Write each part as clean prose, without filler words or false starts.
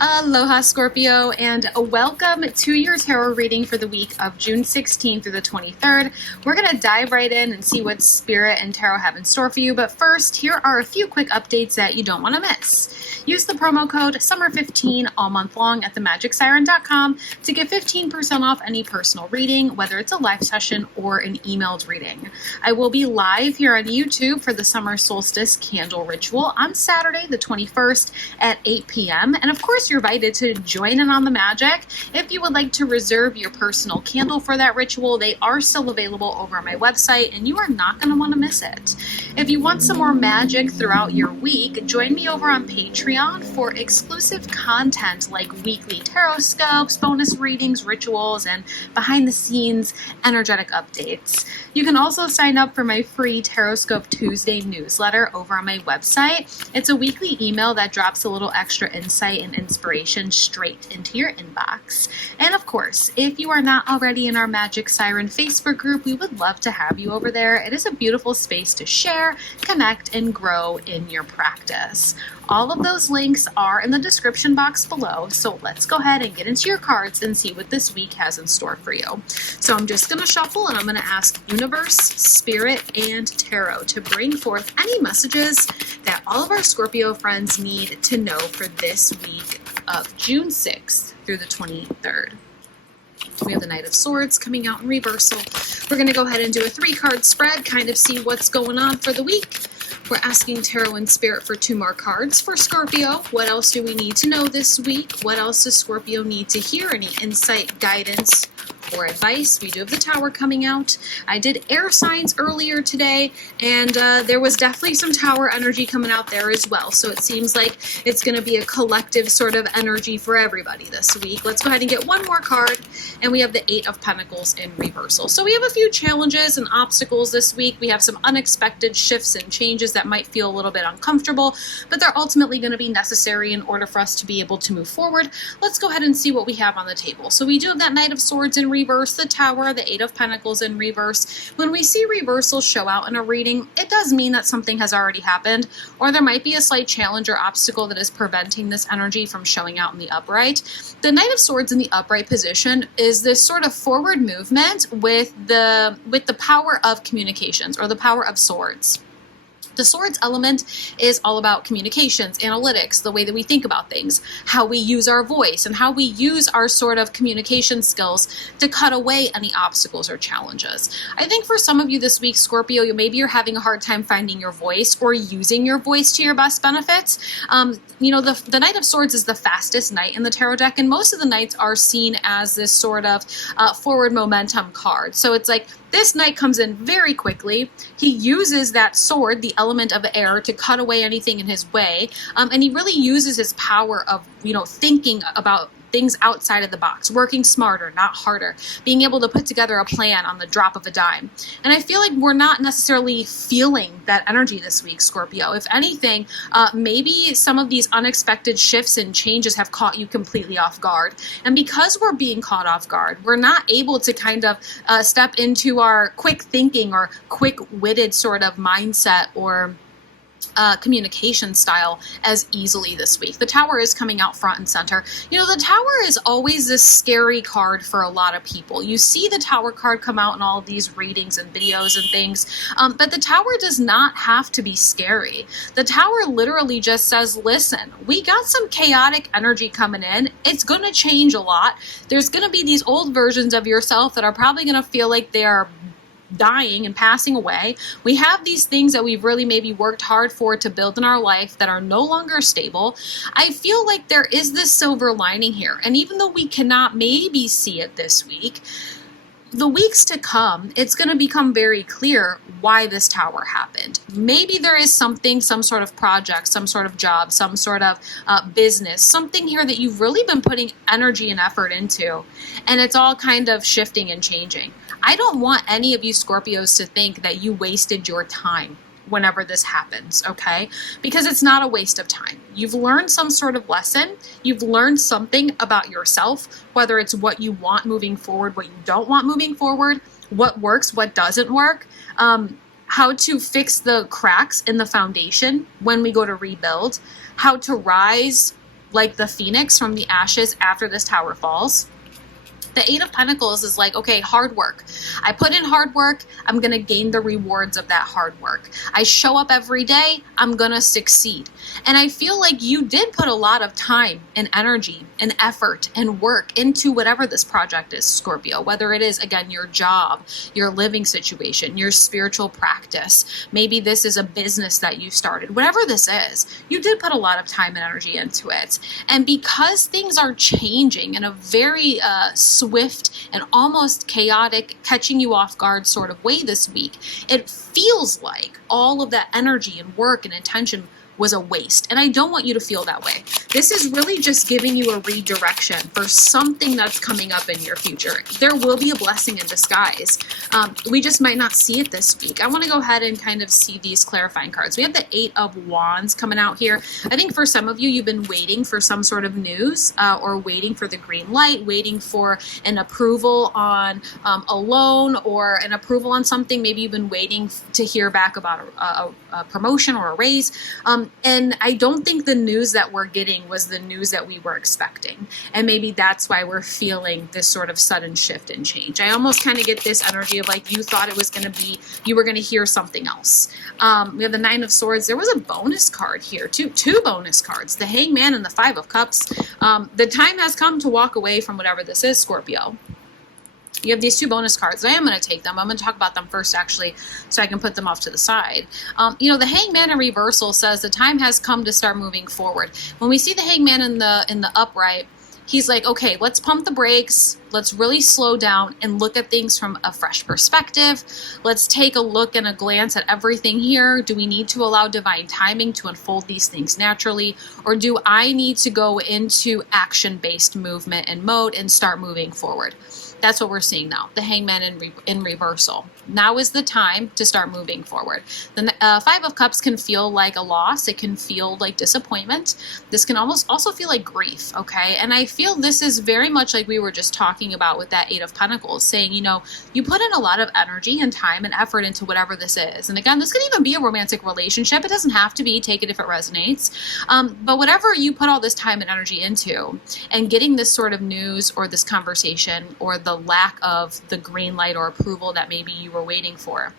Aloha Scorpio, and welcome to your tarot reading for the week of June 16th through the 23rd. We're going to dive right in and see what Spirit and Tarot have in store for you, but first, here are a few quick updates that you don't want to miss. Use the promo code SUMMER15 all month long at themagicsiren.com to get 15% off any personal reading, whether it's a live session or an emailed reading. I will be live here on YouTube for the Summer Solstice Candle Ritual on Saturday, the 21st at 8 p.m. And of course, you're invited to join in on the magic. If you would like to reserve your personal candle for that ritual, they are still available over on my website, and you are not going to want to miss it. If you want some more magic throughout your week, join me over on Patreon for exclusive content like weekly tarot scopes, bonus readings, rituals, and behind-the-scenes energetic updates. You can also sign up for my free Tarot Scope Tuesday newsletter over on my website. It's a weekly email that drops a little extra insight and inspiration straight into your inbox. And of course, if you are not already in our Magic Siren Facebook group, we would love to have you over there. It is a beautiful space to share, connect, and grow in your practice. All of those links are in the description box below, so let's go ahead and get into your cards and see what this week has in store for you. So I'm just going to shuffle, and I'm going to ask Universe, Spirit, and Tarot to bring forth any messages that all of our Scorpio friends need to know for this week of June 6th through the 23rd. We have the Knight of Swords coming out in reversal. We're going to go ahead and do a 3-card spread, kind of see what's going on for the week. We're asking Tarot and Spirit for 2 more cards for Scorpio. What else do we need to know this week? What else does Scorpio need to hear? Any insight, guidance, or advice? We do have the Tower coming out. I did air signs earlier today, and there was definitely some Tower energy coming out there as well. So it seems like it's going to be a collective sort of energy for everybody this week. Let's go ahead and get one more card, and we have the 8 of Pentacles in reversal. So we have a few challenges and obstacles this week. We have some unexpected shifts and changes that might feel a little bit uncomfortable, but they're ultimately going to be necessary in order for us to be able to move forward. Let's go ahead and see what we have on the table. So we do have that Knight of Swords in reverse, the Tower, the 8 of Pentacles in reverse. When we see reversals show out in a reading, it does mean that something has already happened, or there might be a slight challenge or obstacle that is preventing this energy from showing out in the upright. The Knight of Swords in the upright position is this sort of forward movement with the power of communications, or the power of swords. The swords element is all about communications, analytics, the way that we think about things, how we use our voice, and how we use our sort of communication skills to cut away any obstacles or challenges. I think for some of you this week, Scorpio, maybe you're having a hard time finding your voice or using your voice to your best benefits. The Knight of Swords is the fastest knight in the tarot deck, and most of the knights are seen as this sort of forward momentum card. So it's like this knight comes in very quickly. He uses that sword, the element of air, to cut away anything in his way, and he really uses his power of thinking about things outside of the box, working smarter, not harder, being able to put together a plan on the drop of a dime. And I feel like we're not necessarily feeling that energy this week, Scorpio. If anything, maybe some of these unexpected shifts and changes have caught you completely off guard. And because we're being caught off guard, we're not able to kind of step into our quick thinking or quick-witted sort of mindset or communication style as easily this week. The Tower is coming out front and center. The Tower is always this scary card for a lot of people. You see the Tower card come out in all of these readings and videos and things, but the Tower does not have to be scary. The Tower literally just says, listen, we got some chaotic energy coming in. It's going to change a lot. There's going to be these old versions of yourself that are probably going to feel like they are dying and passing away. We have these things that we've really maybe worked hard for to build in our life that are no longer stable. I feel like there is this silver lining here. And even though we cannot maybe see it this week, the weeks to come, it's going to become very clear why this Tower happened. Maybe there is something, some sort of project, some sort of job, some sort of business, something here that you've really been putting energy and effort into, and it's all kind of shifting and changing. I don't want any of you Scorpios to think that you wasted your time whenever this happens, okay? Because it's not a waste of time. You've learned some sort of lesson. You've learned something about yourself, whether it's what you want moving forward, what you don't want moving forward, what works, what doesn't work, how to fix the cracks in the foundation when we go to rebuild, how to rise like the phoenix from the ashes after this tower falls. The Eight of Pentacles is like, okay, hard work. I put in hard work. I'm going to gain the rewards of that hard work. I show up every day. I'm going to succeed. And I feel like you did put a lot of time and energy and effort and work into whatever this project is, Scorpio, whether it is, again, your job, your living situation, your spiritual practice. Maybe this is a business that you started. Whatever this is, you did put a lot of time and energy into it. And because things are changing in a very swift and almost chaotic, catching you off guard sort of way this week, it feels like all of that energy and work and intention was a waste. And I don't want you to feel that way. This is really just giving you a redirection for something that's coming up in your future. There will be a blessing in disguise. We just might not see it this week. I want to go ahead and kind of see these clarifying cards. We have the Eight of Wands coming out here. I think for some of you, you've been waiting for some sort of news or waiting for the green light, waiting for an approval on a loan or an approval on something. Maybe you've been waiting to hear back about a promotion or a raise. And I don't think the news that we're getting was the news that we were expecting. And maybe that's why we're feeling this sort of sudden shift and change. I almost kind of get this energy of like you thought it was going to be, you were going to hear something else. We have the Nine of Swords. There was a bonus card here, two bonus cards, the Hangman and the Five of Cups. The time has come to walk away from whatever this is, Scorpio. You have these two bonus cards. I am going to take them. I'm going to talk about them first, actually, so I can put them off to the side. The Hangman in reversal says the time has come to start moving forward. When we see the Hangman in the upright, he's like, okay, let's pump the brakes. Let's really slow down and look at things from a fresh perspective. Let's take a look and a glance at everything here. Do we need to allow divine timing to unfold these things naturally? Or do I need to go into action-based movement and mode and start moving forward? That's what we're seeing now, the Hangman in reversal. Now is the time to start moving forward. The Five of Cups can feel like a loss. It can feel like disappointment. This can almost also feel like grief, okay? And I feel this is very much like we were just talking about with that Eight of Pentacles, saying, you put in a lot of energy and time and effort into whatever this is. And again, this could even be a romantic relationship. It doesn't have to be. Take it if it resonates. But whatever you put all this time and energy into, and getting this sort of news or this conversation or the lack of the green light or approval that maybe you were waiting for,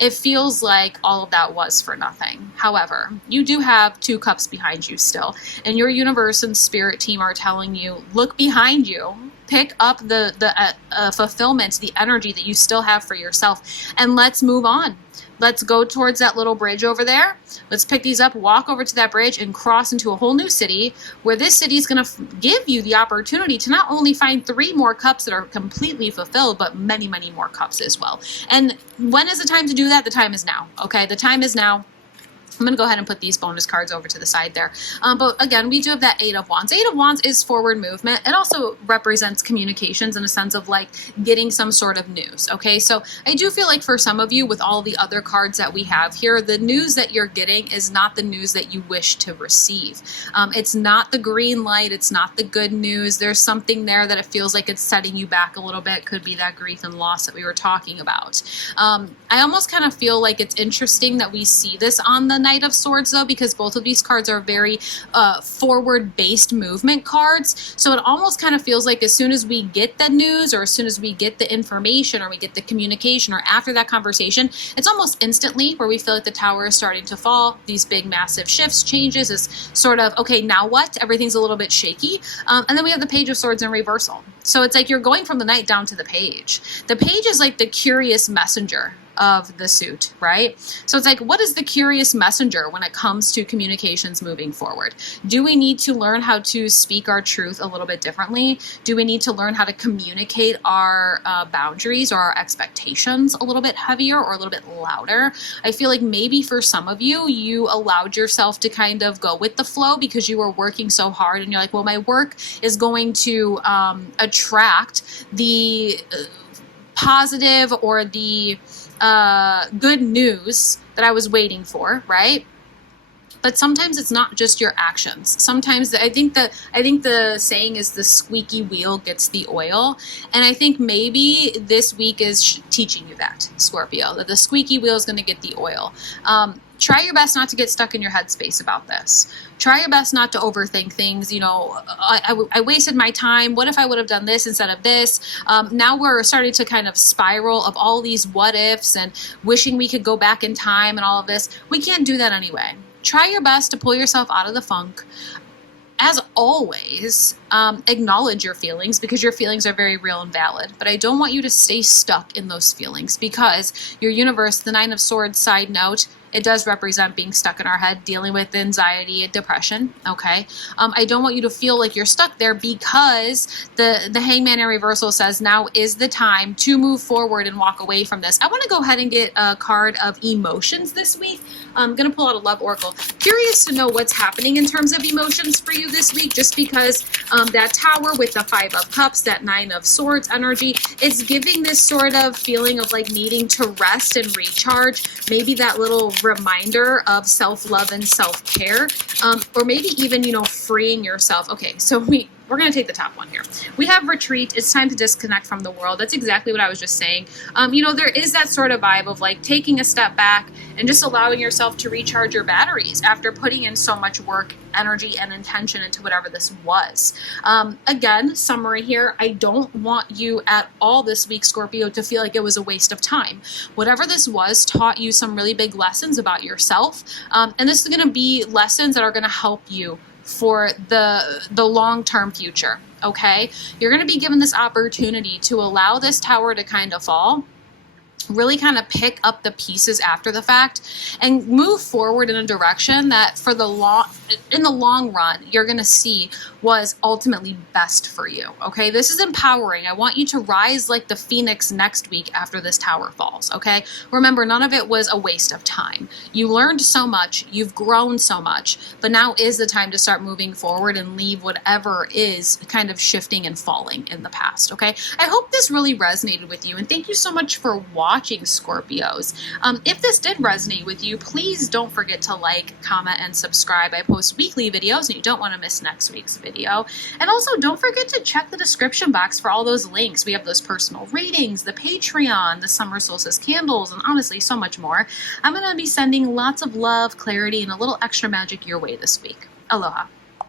it feels like all of that was for nothing. However, you do have two cups behind you still, and your universe and spirit team are telling you, look behind you, pick up the fulfillment, the energy that you still have for yourself, and let's move on. Let's go towards that little bridge over there. Let's pick these up, walk over to that bridge, and cross into a whole new city, where this city is going to give you the opportunity to not only find 3 more cups that are completely fulfilled, but many, many more cups as well. And when is the time to do that? The time is now. Okay, the time is now. I'm going to go ahead and put these bonus cards over to the side there. But again, we do have that Eight of Wands. Eight of Wands is forward movement. It also represents communications in a sense of like getting some sort of news. Okay, so I do feel like for some of you, with all the other cards that we have here, the news that you're getting is not the news that you wish to receive. It's not the green light. It's not the good news. There's something there that it feels like it's setting you back a little bit. Could be that grief and loss that we were talking about. I almost kind of feel like it's interesting that we see this on the Knight of Swords, though, because both of these cards are very forward-based movement cards. So it almost kind of feels like as soon as we get the news, or as soon as we get the information, or we get the communication, or after that conversation, it's almost instantly where we feel like the tower is starting to fall. These big, massive shifts, changes is sort of, okay, now what? Everything's a little bit shaky. And then we have the Page of Swords in reversal. So it's like you're going from the Knight down to the Page. The Page is like the curious messenger of the suit, right? So it's like, what is the curious messenger when it comes to communications moving forward? Do we need to learn how to speak our truth a little bit differently? Do we need to learn how to communicate our boundaries or our expectations a little bit heavier or a little bit louder? I feel like maybe for some of you, you allowed yourself to kind of go with the flow because you were working so hard, and you're like, well, my work is going to attract the positive or the good news that I was waiting for, right? But sometimes it's not just your actions. Sometimes I think the saying is the squeaky wheel gets the oil. And I think maybe this week is teaching you that, Scorpio, that the squeaky wheel is going to get the oil. try your best not to get stuck in your headspace about this. Try your best not to overthink things. You know, I wasted my time. What if I would have done this instead of this? Now we're starting to kind of spiral of all these what ifs and wishing we could go back in time and all of this. We can't do that anyway. Try your best to pull yourself out of the funk. As always, acknowledge your feelings, because your feelings are very real and valid. But I don't want you to stay stuck in those feelings, because your universe, the Nine of Swords, side note, it does represent being stuck in our head, dealing with anxiety and depression, okay? I don't want you to feel like you're stuck there, because the Hangman in reversal says now is the time to move forward and walk away from this. I want to go ahead and get a card of emotions this week. I'm going to pull out a love oracle. Curious to know what's happening in terms of emotions for you this week, just because that Tower with the Five of Cups, that Nine of Swords energy, it's giving this sort of feeling of like needing to rest and recharge. Maybe that little reminder of self-love and self-care, or maybe even, you know, freeing yourself. Okay, so we're going to take the top one here. We have retreat. It's time to disconnect from the world. That's exactly what I was just saying. You know, there is that sort of vibe of like taking a step back and just allowing yourself to recharge your batteries after putting in so much work, energy, and intention into whatever this was. Again, summary here, I don't want you at all this week, Scorpio, to feel like it was a waste of time. Whatever this was taught you some really big lessons about yourself. And this is going to be lessons that are going to help you for the long-term future, okay? You're going to be given this opportunity to allow this tower to kind of fall, really kind of pick up the pieces after the fact, and move forward in a direction that in the long run, you're going to see was ultimately best for you, okay? This is empowering. I want you to rise like the phoenix next week after this tower falls, okay? Remember, none of it was a waste of time. You learned so much, you've grown so much, but now is the time to start moving forward and leave whatever is kind of shifting and falling in the past, okay? I hope this really resonated with you, and thank you so much for watching, Scorpios. If this did resonate with you, please don't forget to like, comment, and subscribe. I post weekly videos, and you don't want to miss next week's video. And also, don't forget to check the description box for all those links. We have those personal readings, the Patreon, the summer solstice candles, and honestly, so much more. I'm going to be sending lots of love, clarity, and a little extra magic your way this week. Aloha.